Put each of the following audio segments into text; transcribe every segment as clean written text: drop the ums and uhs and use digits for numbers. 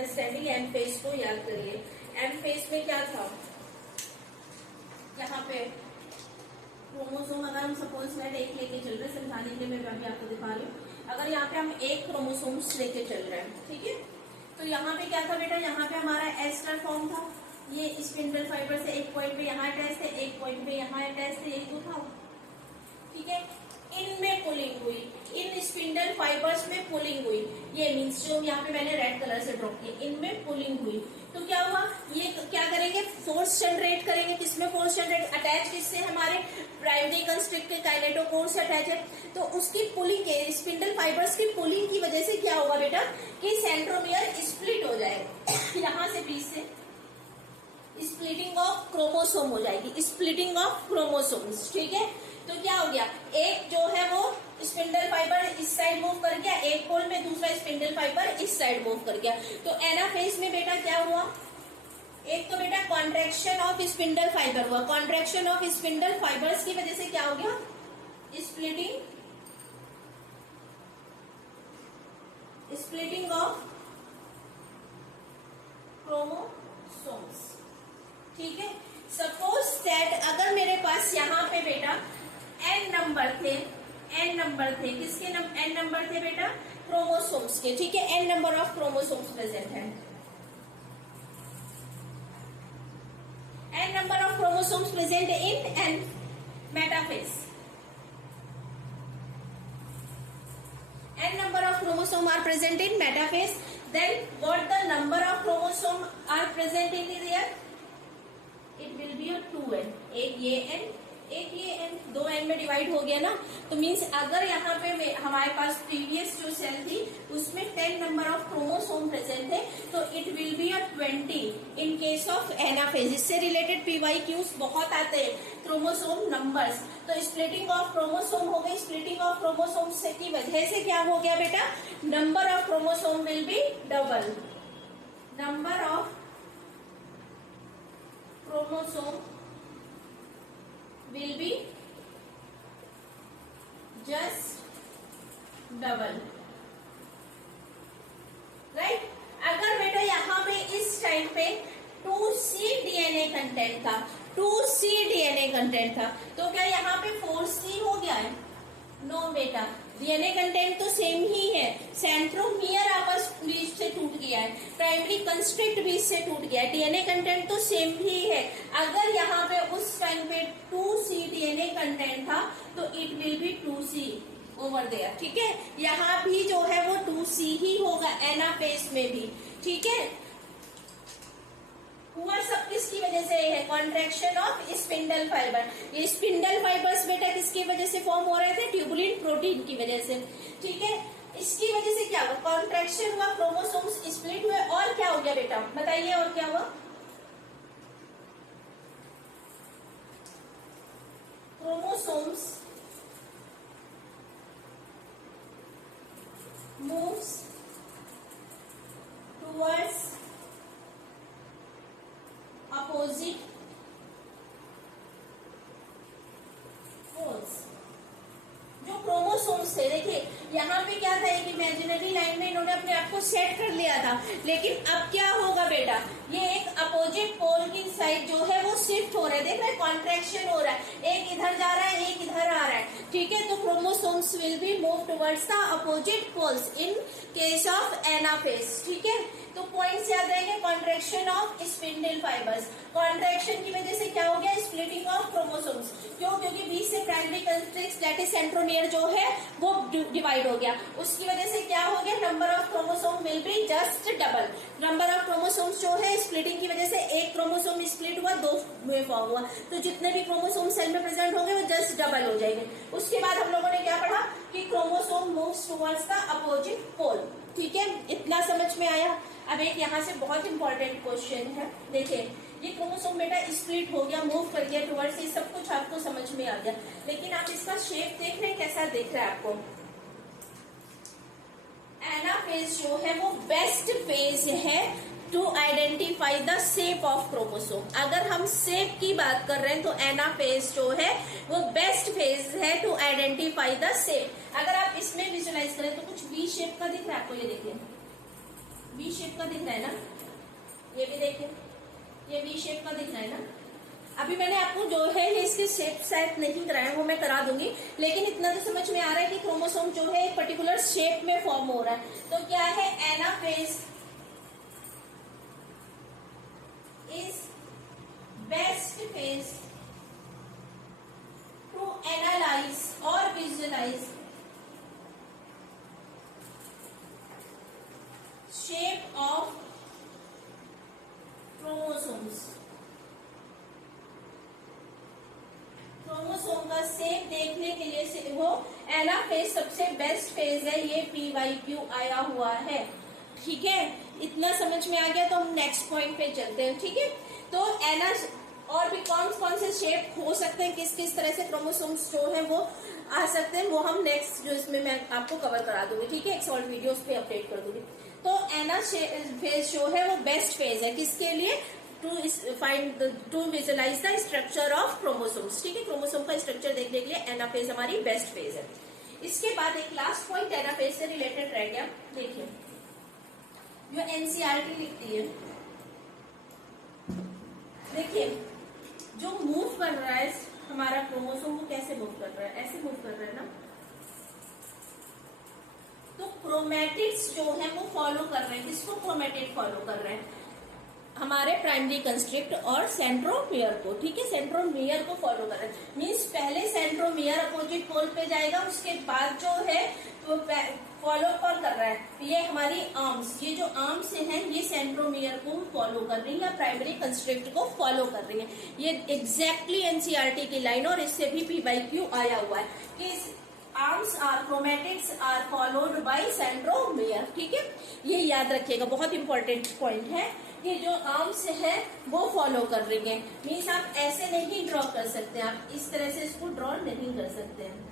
Understanding M phase को याद करिए। एम फेज में क्या था, यहाँ पे क्रोमोसोम, अगर हम सपोज नेट एक लेके चल रहे हैं, समझाने के लिए मैं अभी आपको दिखा रही हूँ। अगर यहाँ पे हम एक क्रोमोसोम्स लेके चल रहे हैं, ठीक है, तो यहाँ पे क्या था बेटा, यहाँ पे हमारा एस्टर फॉर्म था, ये स्पिंडल फाइबर से एक पॉइंट पे यहाँ अटैच थे, एक पॉइंट पे यहाँ अटैच थे, एक तो था, ठीक है। इनमें पुलिंग हुई, इन स्पिंडल फाइबर्स में पुलिंग हुई, ये मीन्स जो यहाँ पे मैंने रेड कलर से ड्रॉप किया, इनमें पुलिंग हुई, तो क्या हुआ, ये क्या करेंगे, फोर्स जनरेट करेंगे। किसमें फोर्स जनरेट, अटैच किससे, हमारे प्राइमरी कंस्ट्रिक्टेड काइनेटोकोर से अटैच है, तो उसकी पुलिंग के, स्पिंडल फाइबर्स की पुलिंग की वजह से क्या होगा बेटा, कि सेंट्रोमियर स्प्लिट हो जाएगा, यहां से बीच से स्प्लिटिंग ऑफ क्रोमोसोम हो जाएगी, स्प्लिटिंग ऑफ क्रोमोसोम्स, ठीक है। तो क्या हो गया, एक जो है वो स्पिंडल फाइबर इस साइड मूव कर गया, एक पोल में दूसरा स्पिंडल फाइबर इस साइड मूव कर गया। तो एनाफेज में बेटा क्या हुआ, एक तो बेटा कॉन्ट्रैक्शन ऑफ स्पिंडल फाइबर हुआ, कॉन्ट्रैक्शन ऑफ स्पिंडल फाइबर्स की वजह से क्या हो गया, स्प्लिटिंग ऑफ क्रोमोसोम्स, ठीक है। सपोज दैट अगर मेरे पास यहाँ पे बेटा n नंबर थे, किसके n नंबर थे बेटा, क्रोमोसोम्स के, ठीक है, n number of chromosomes present है, n number of chromosomes present in an metaphase. N number of chromosomes are present in metaphase. Then what the number of chromosomes are present in there? It will be a 2n. एक ये n, एक ये n, दो n में divide हो गया ना, तो मीन्स अगर यहाँ पे हमारे पास प्रीवियस जो सेल थी उसमें 10 नंबर ऑफ क्रोमोसोम प्रेजेंट है, तो it will be a 20 in case of anaphase. इससे रिलेटेड PYQs बहुत आते हैं, क्रोमोसोम नंबर्स। तो स्प्लिटिंग ऑफ क्रोमोसोम हो गई, स्प्लिटिंग ऑफ क्रोमोसोम की वजह से क्या हो गया बेटा, number of chromosome will be double, number of chromosome will be just double, right? अगर बेटा यहाँ पे इस टाइम पे 2C DNA कंटेंट था, 2C DNA कंटेंट था, तो क्या यहाँ पे 4C हो गया है? नो बेटा, डीएनए कंटेंट तो सेम ही है, सेंट्रोमियर आपस बीच से टूट गया है, प्राइमरी कंस्ट्रिक्ट बीच से टूट गया है, डीएनए कंटेंट तो सेम ही है। अगर यहाँ पे उस टाइम पे 2C डीएनए कंटेंट था तो it will be 2C over there, ठीक है। यहाँ भी जो है वो 2C ही होगा, एनाफेज में भी, ठीक है। हुआ सब किसकी वजह से है, कॉन्ट्रैक्शन ऑफ स्पिंडल फाइबर। ये स्पिंडल फाइबर्स बेटा किसकी वजह से फॉर्म हो रहे थे, ट्यूबुलिन प्रोटीन की वजह से, ठीक है। इसकी वजह से क्या हुआ, कॉन्ट्रैक्शन हुआ, क्रोमोसोम्स स्प्लिट हुए, और क्या हो गया बेटा बताइए, और क्या हुआ, chromosomes moves towards opposite poles. जो क्रोमोसोम्स थे, देखिए यहाँ पे क्या था, एक इमेजिनरी लाइन में इन्होंने अपने आप को सेट कर लिया था, लेकिन अब क्या होगा बेटा, ये एक अपोजिट पोल की साइड जो है वो शिफ्ट हो रहा है, देख रहे हैं कॉन्ट्रैक्शन हो रहा है, एक इधर जा रहा है, एक इधर आ रहा है, ठीक है। तो chromosomes will be move towards the opposite poles in case of anaphase, ठीक है। तो पॉइंट्स याद रहेंगे, contraction of spindle fibres, contraction की वजह से क्या हो गया, स्प्लिटिंग ऑफ क्रोमोसोम्स, क्यों, क्योंकि बीच से primary constrict that is centromere जो है वो डिवाइड हो गया, उसकी वजह से क्या हो गया, number of chromosome will be just double. Number of chromosomes जो है स्प्लिटिंग की वजह से एक क्रोमोसोम स्प्लिट हुआ, दो में फॉर्म हुआ, तो जितने भी क्रोमोसोम सेल में प्रेजेंट होंगे वो जस्ट डबल हो जाएंगे। उसके बाद हम लोगों ने क्या पढ़ा कि chromosome moves towards the opposite pole, ठीक है, इतना समझ में आया। अब एक यहाँ से बहुत इंपॉर्टेंट क्वेश्चन है, देखिए ये क्रोमोसोम बेटा स्प्लिट हो गया, मूव कर गया टुवर्ड्स, ये सब कुछ आपको समझ में आ गया, लेकिन आप इसका शेप देख रहे हैं, कैसा दिख रहा है आपको। एनाफेज जो है वो बेस्ट फेज है to identify the shape of chromosome. अगर हम शेप की बात कर रहे हैं तो एनाफेज जो है वो बेस्ट फेज है टू आइडेंटिफाई द शेप। अगर आप इसमें विजुअलाइज करें तो कुछ वी शेप का दिख रहा है आपको, ये देखिए वी शेप का दिख रहा है ना, ये भी देखिए, ये वी शेप का दिख रहा है ना। अभी मैंने आपको जो है ये इसके शेप सेट नहीं कराया, वो मैं करा दूंगी, लेकिन इतना तो समझ में आ रहा है कि क्रोमोसोम जो है एक पर्टिकुलर शेप में फॉर्म हो रहा है। तो क्या है, anaphase is best phase to analyse और visualise shape of chromosomes. Chromosome का शेप देखने के लिए वो एनाफेज सबसे बेस्ट फेज है, ये PYQ आया हुआ है। ठीक है, इतना समझ में आ गया, तो हम नेक्स्ट पॉइंट पे चलते हैं। ठीक है, तो एना और भी कौन कौन से शेप हो सकते हैं, किस किस तरह से क्रोमोसोम्स जो है वो आ सकते हैं, वो हम नेक्स्ट जो इसमें मैं आपको कवर करा दूंगी। ठीक है, एक शॉर्ट वीडियो उस पर अपडेट कर दूंगी। तो एना फेज जो है वो बेस्ट फेज है, किसके लिए, to visualise the structure of chromosomes. ठीक है, क्रोमोसोम का स्ट्रक्चर देखने के लिए एनाफेज हमारी बेस्ट फेज है। इसके बाद एक लास्ट पॉइंट एनाफेज से रिलेटेड रह गया। देखिए, जो NCERT लिखती है, देखिए जो मूव कर रहा है हमारा क्रोमोसोम, वो कैसे मूव कर रहा है, ऐसे मूव कर रहा है ना। तो क्रोमैटिड्स जो है वो फॉलो कर रहे हैं, किसको क्रोमैटिड फॉलो कर रहे हैं, हमारे प्राइमरी कंस्ट्रिक्ट और सेंट्रोमियर को। ठीक है, सेंट्रोमियर को फॉलो कर रहे हैं, मीन्स पहले सेंट्रोमियर अपोजिट पोल पे जाएगा, उसके बाद जो है वो फॉलो कौन कर रहा है, ये हमारी आर्म्स, ये जो आर्म्स हैं ये सेंट्रोमियर को फॉलो कर रही है या प्राइमरी कंस्ट्रिक्ट को फॉलो कर रही है। ये एग्जैक्टली NCERT की लाइन, और इससे भी PYQ आया हुआ है कि arms are chromatids are followed by centromere. ठीक है, ये याद रखिएगा, बहुत इंपॉर्टेंट पॉइंट है कि जो आर्म्स है वो फॉलो कर रही है। मीन्स आप ऐसे नहीं ड्रॉ कर सकते, आप इस तरह से इसको ड्रॉ नहीं कर सकते हैं,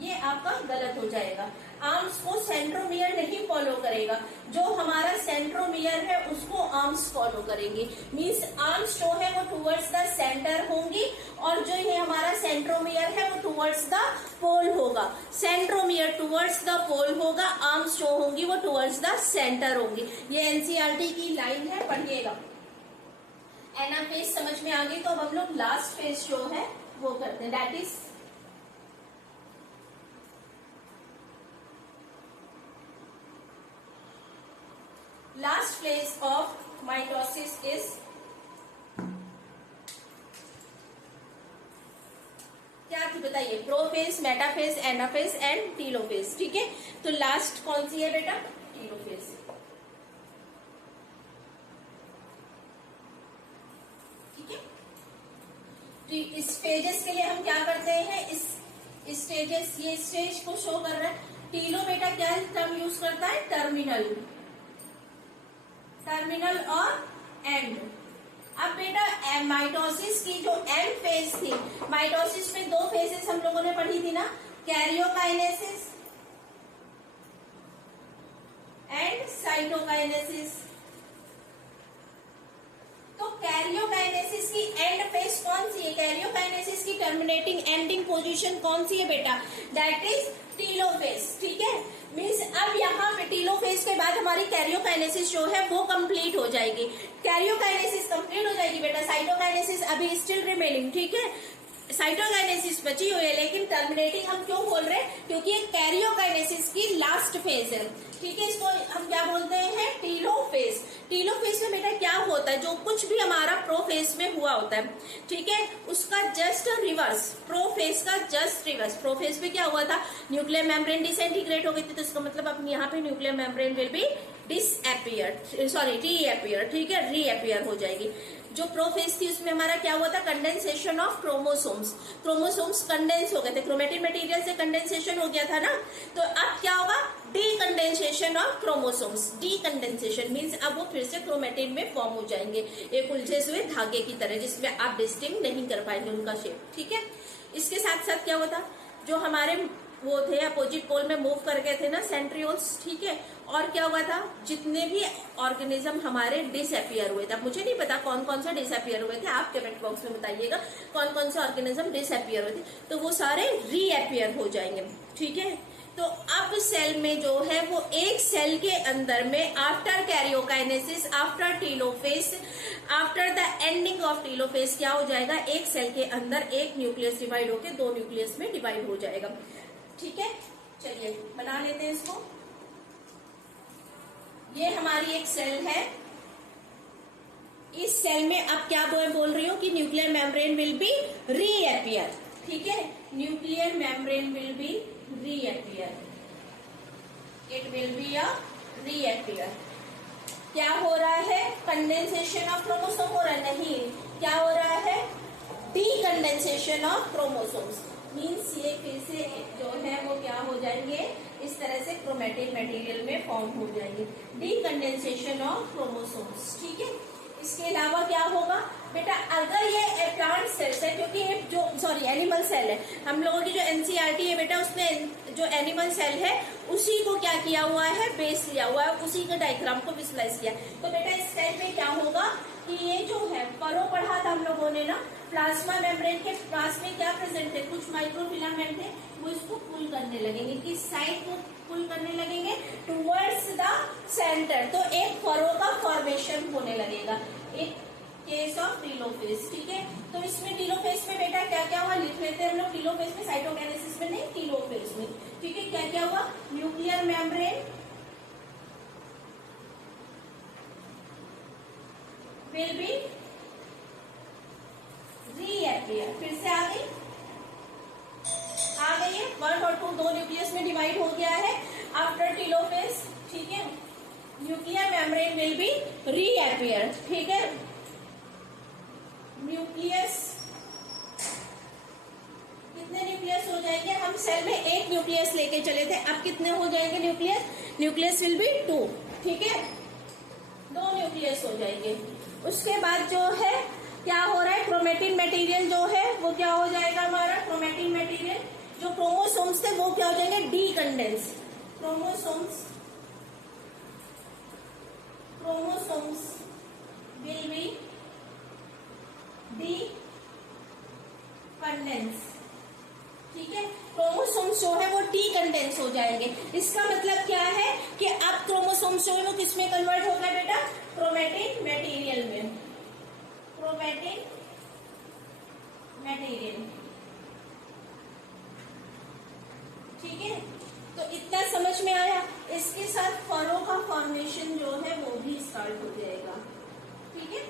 ये आपका गलत हो जाएगा। आर्म्स को सेंट्रोमियर नहीं फॉलो करेगा, जो हमारा सेंट्रोमियर है उसको आर्म्स फॉलो करेंगे। मीन्स आर्म्स जो है वो टुवर्ड्स द सेंटर होंगी, और जो ये हमारा सेंट्रोमियर है वो टुवर्ड्स द पोल होगा। सेंट्रोमियर टुवर्ड्स द पोल होगा, आर्म्स जो होंगी वो टुवर्ड्स द सेंटर होंगी। ये NCERT की लाइन है, पढ़िएगा। एनाफेज समझ में आ गई, तो अब हम लोग लास्ट फेज जो है वो करते हैं, that is last phase of mitosis is क्या थी बताइए, prophase, metaphase, anaphase and telophase. ठीक है, तो लास्ट कौन सी है बेटा, टीलोफेज। ठीक है, तो इस फेजेस के लिए हम क्या करते हैं, इस स्टेजेस, ये स्टेज को शो कर रहा है। टीलो बेटा क्या टर्म यूज करता है, टर्मिनल, टर्मिनल और एंड। अब बेटा माइटोसिस की जो एंड फेज थी, माइटोसिस में दो फेजेस हम लोगों ने पढ़ी थी ना, कैरियोकाइनेसिस एंड साइटोकाइनेसिस। तो कैरियोकाइनेसिस की एंड फेज कौन सी है, कैरियोकाइनेसिस की टर्मिनेटिंग एंडिंग पोजीशन कौन सी है बेटा, दैट इज टीलोफेज। ठीक है, मीन्स अब यहाँ पे टीलोफेज के बाद हमारी कैरियोकाइनेसिस जो है वो कंप्लीट हो जाएगी। कैरियोकाइनेसिस कंप्लीट हो जाएगी बेटा, साइटोकाइनेसिस अभी स्टिल रिमेनिंग। ठीक है, साइटोकाइनेसिस बची हुई है, लेकिन टर्मिनेटिंग हम क्यों बोल रहे हैं, क्योंकि ये कैरियोकाइनेसिस की लास्ट फेज है। ठीक है, इसको हम क्या बोलते हैं, टीलोफेज। टीलोफेज में बेटा क्या होता है, जो कुछ भी हमारा प्रोफेज में हुआ होता है, ठीक है, उसका जस्ट रिवर्स, प्रोफेज का जस्ट रिवर्स। प्रोफेज में क्या हुआ था, न्यूक्लियर मेम्ब्रेन डिसइंटीग्रेट हो गई थी, तो इसका मतलब अब यहाँ पे nuclear membrane will be disappear, sorry reappear. ठीक है, रीअपियर हो जाएगी। जो प्रोफेज थी उसमें हमारा क्या हुआ था, condensation of chromosomes, chromosomes condense हो गए थे, क्रोमेटिन मटेरियल से कंडेंसेशन हो गया था ना। तो अब क्या होगा, डीकंडेंसेशन ऑफ क्रोमोसोम्स। डीकंडेंसेशन मींस अब वो फिर से क्रोमेटिन में फॉर्म हो जाएंगे, एक उलझे हुए धागे की तरह, जिसमें आप डिस्टिंग नहीं कर पाएंगे उनका शेप। ठीक है, इसके साथ साथ क्या हुआ था, जो हमारे वो थे अपोजिट पोल में मूव कर गए थे ना सेंट्रियोल्स। ठीक है, और क्या हुआ था, जितने भी ऑर्गेनिज्म हमारे डिसअपियर हुए थे, अब मुझे नहीं पता कौन कौन सा डिसअपियर हुए थे, आप कमेंट बॉक्स में बताइएगा कौन कौन से ऑर्गेनिज्म डिसअपियर हुए थे, तो वो सारे रीअपियर हो जाएंगे। ठीक है, तो अब सेल में जो है वो एक सेल के अंदर में after karyokinesis, after telophase, after the ending of telophase क्या हो जाएगा, एक सेल के अंदर एक न्यूक्लियस डिवाइड होकर 2 न्यूक्लियस में डिवाइड हो जाएगा। ठीक है, चलिए बना लेते हैं इसको। ये हमारी एक सेल है। इस सेल में अब क्या बोल रही हूँ कि nuclear membrane will be reappear. ठीक है, nuclear membrane will be reappear, it will be a reappear. क्या हो रहा है, कंडेंसेशन ऑफ क्रोमोसोम हो रहा है? नहीं, क्या हो रहा है, डीकंडेंसेशन ऑफ क्रोमोसोम्स। मीन्स ये फिर से जो है वो क्या हो जाएंगे, इस तरह से क्रोमेटिन मटेरियल में फॉर्म हो जाएंगे, डीकंडेंसेशन ऑफ क्रोमोसोम्स। ठीक है, इसके अलावा क्या होगा बेटा, अगर ये प्लांट सेल्स है, क्योंकि ये जो एनिमल सेल है, हम लोगों की जो एनसीईआरटी है बेटा, उसने जो एनिमल सेल है उसी को क्या किया हुआ है, बेस लिया हुआ है, उसी के डायग्राम को विजुलाइज किया। तो बेटा इस सेल में क्या होगा कि ये जो है फरो पढ़ा था हम लोगों ने ना, प्लाज्मा मेम्ब्रेन के पास में क्या प्रेजेंट है, कुछ माइक्रोफिलामेंट है, वो इसको पुल करने लगेंगे, किस साइड को पुल करने लगेंगे, टुवर्ड्स द सेंटर। तो एक फरो का फॉर्मेशन होने लगेगा, एक केस ऑफ टीलोफेज। ठीक है, तो इसमें टीलोफेज में बेटा क्या क्या हुआ लिख लेते हैं हम लोग। टीलोफेज में, साइटोकाइनेसिस में नहीं, टीलोफेज में। ठीक है, क्या क्या हुआ, nuclear membrane will be reappear. फिर से आ गई है, 1 और 2 2 न्यूक्लियस में डिवाइड हो गया है आफ्टर टीलोफेज। ठीक है, nuclear membrane will be reappear. ठीक है, न्यूक्लियस, कितने न्यूक्लियस हो जाएंगे, हम सेल में एक न्यूक्लियस लेके चले थे, अब कितने हो जाएंगे न्यूक्लियस, न्यूक्लियस विल बी 2। ठीक है, 2 न्यूक्लियस हो जाएंगे। उसके बाद जो है क्या हो रहा है, क्रोमेटिन मटेरियल जो है वो क्या हो जाएगा हमारा, क्रोमेटिन मटेरियल, जो क्रोमोसोम्स थे वो क्या हो जाएंगे, decondense. Chromosomes will B decondense. ठीक है, क्रोमोसोम्स जो है वो डीकंडेंस हो जाएंगे। इसका मतलब क्या है कि अब क्रोमोसोम्स जो है वो किस में कन्वर्ट हो गए बेटा, क्रोमेटिन मटेरियल में, क्रोमेटिन मटेरियल। ठीक है, तो इतना समझ में आया। इसके साथ फरो का फॉर्मेशन जो है वो भी स्टार्ट हो जाएगा। ठीक है,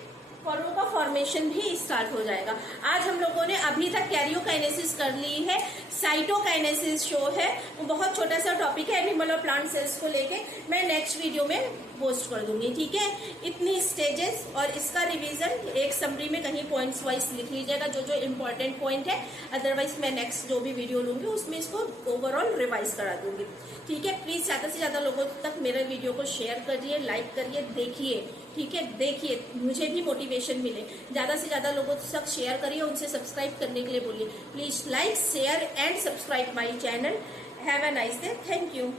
फरो का फॉर्मेशन भी स्टार्ट हो जाएगा। आज हम लोगों ने अभी तक कैरियोकाइनेसिस कर ली है। साइटोकाइनेसिस जो है वो बहुत छोटा सा टॉपिक है, एनिमल और प्लांट सेल्स को लेके मैं नेक्स्ट वीडियो में पोस्ट कर दूंगी। ठीक है, इतनी स्टेजेस और इसका रिवीजन एक समरी में कहीं पॉइंट्स वाइज लिख लीजिएगा, जो जो इम्पोर्टेंट पॉइंट है। अदरवाइज मैं नेक्स्ट जो भी वीडियो लूंगी उसमें इसको ओवरऑल रिवाइज करा दूंगी। ठीक है, प्लीज ज्यादा से ज्यादा लोगों तक मेरे वीडियो को शेयर करिए, लाइक करिए, देखिए। ठीक है, देखिए, मुझे भी मोटिवेशन मिले। ज्यादा से ज्यादा लोगों तक शेयर करिए, उनसे सब्सक्राइब करने के लिए बोलिए। Please like, share and subscribe my channel. Have a nice day, thank you.